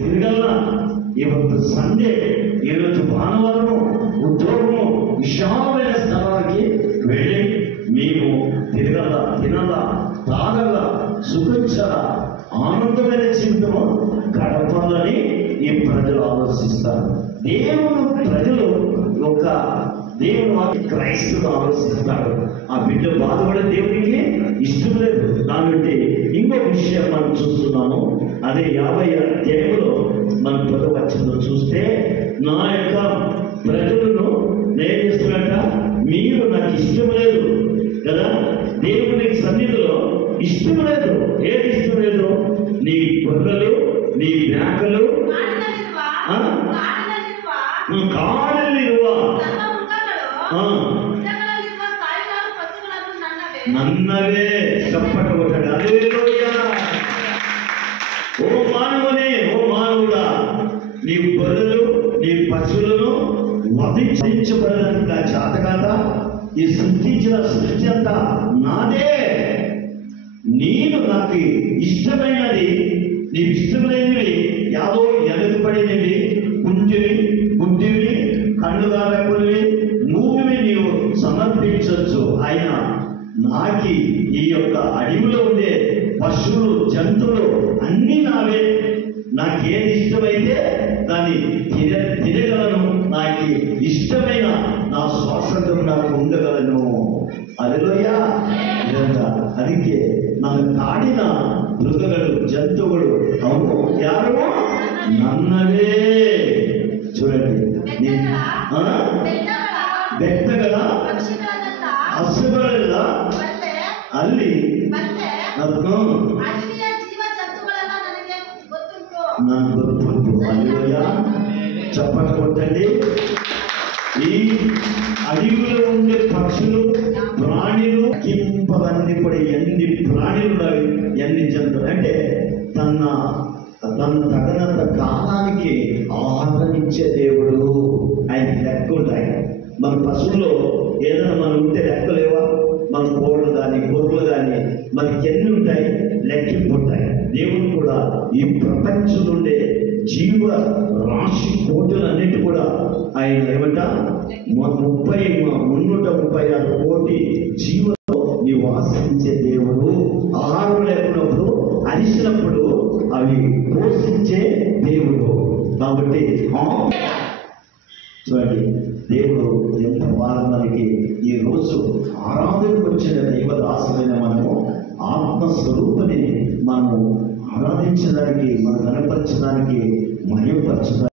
తిరగల్లా ಇವತ್ತು సండే ఈరోజు భానువారం ఉద్యోగము విశాలమైన స్థలానికి వెళ్ళి మేము తిరగల తినల తాగల సుఖించల ఆనందమైన జీవితము గడపాలని ఈ ప్రజలు ఆలోచిస్తారు. దేవుడు ప్రజలు ఒక దేవుడు వాటి క్రైస్తవులు ఆలోచిస్తాడు. ఆ బిడ్డ బాధపడే దేవునికి ఇష్టం లేదు. కాబట్టి ఇంకో విషయం మనం చూస్తున్నాము. అదే 50వ అధ్యాయంలో మనం 10వ వచనంలో చూస్తే, నా యొక్క ప్రజలను నేను చేస్తున్నట్ట మీరు నాకు ఇష్టం లేదు కదా. దేవుని సన్నిధిలో ఇష్టం లేదు. ఏది ఇష్టం లేదు? నీ గొర్రెలు, నీ మేకలు, కాడలిరువా నన్నవే చప్పట కొట్టాడు. హల్లెలూయా. ఓ మానవుని, ఓ మానవుడా, నీ గొర్రెలు నీ పశువులను వధించబడడానికి నా చేత కాదా? ఈ సృష్టించిన సృష్టి అంతా నాదే. నేను నాకు ఇష్టమైనది, నీకు ఇష్టమైనవి యాదో ఎలుగుపడినవి, కుంటివి గుడ్డివి కన్నుగారకుడివి మూవివి నీవు సమర్పించవచ్చు. అయినా నాకి ఈ యొక్క అడవిలో ఉండే పశువులు జంతువులు అన్నీ నావే. నాకేది ఇష్టమైతే దాన్ని తినగలను. నాకు ఇష్టమైన నా స్వాతంత్రం నాకు ఉండగలను. హల్లెలూయా. ಅದಕ್ಕೆ ನನ್ನ ಕಾಡಿನ ಮೃಗಗಳು ಜಂತುಗಳು ಅವು ಯಾರು? ನನ್ನವೇ. చూడండి, ಬೆಟ್ಟಗಳ ಹಸುಗಳೆಲ್ಲ ಅಲ್ಲಿ నాకు ಗೊತ್ತುಂಟು. హల్లెలూయా. చప్పట్లు కొట్టండి. ఈ అడవిలో ఉండే పక్షులు ప్రాణులు కింపలన్నీ కూడా ఎన్ని ప్రాణులు ఉన్నవి, ఎన్ని జంతువులు అంటే తన తగినంత కాలానికి ఆదరించే దేవుడు. ఆయన లెక్క ఉంటాయి. మన పశువుల్లో ఏదైనా మనం ఉంటే లెక్కలేవా? మన కోళ్ళు కానీ గొర్రెలు కానీ మనకి ఎన్ని ఉంటాయి? లెక్కింపు ఉంటాయి. దేవుడు కూడా ఈ ప్రపంచం నుండే జీవ రాశి కోటులన్నిటి కూడా ఆయన ఏమంట 336 కోటి జీవతో నివాసించే దేవుడు. ఆహారం లేకున్నప్పుడు అరిసినప్పుడు అవి పోషించే దేవుడు. కాబట్టి చూడండి, దేవుడు ఎంత వారం మనకి ఈ రోజు ఆరాధనకు వచ్చిన దైవదాసులైన మనము ఆత్మస్వరూపుని మనము ఆరాధించడానికి, మనం కనపరచడానికి, మహిమపరచడానికి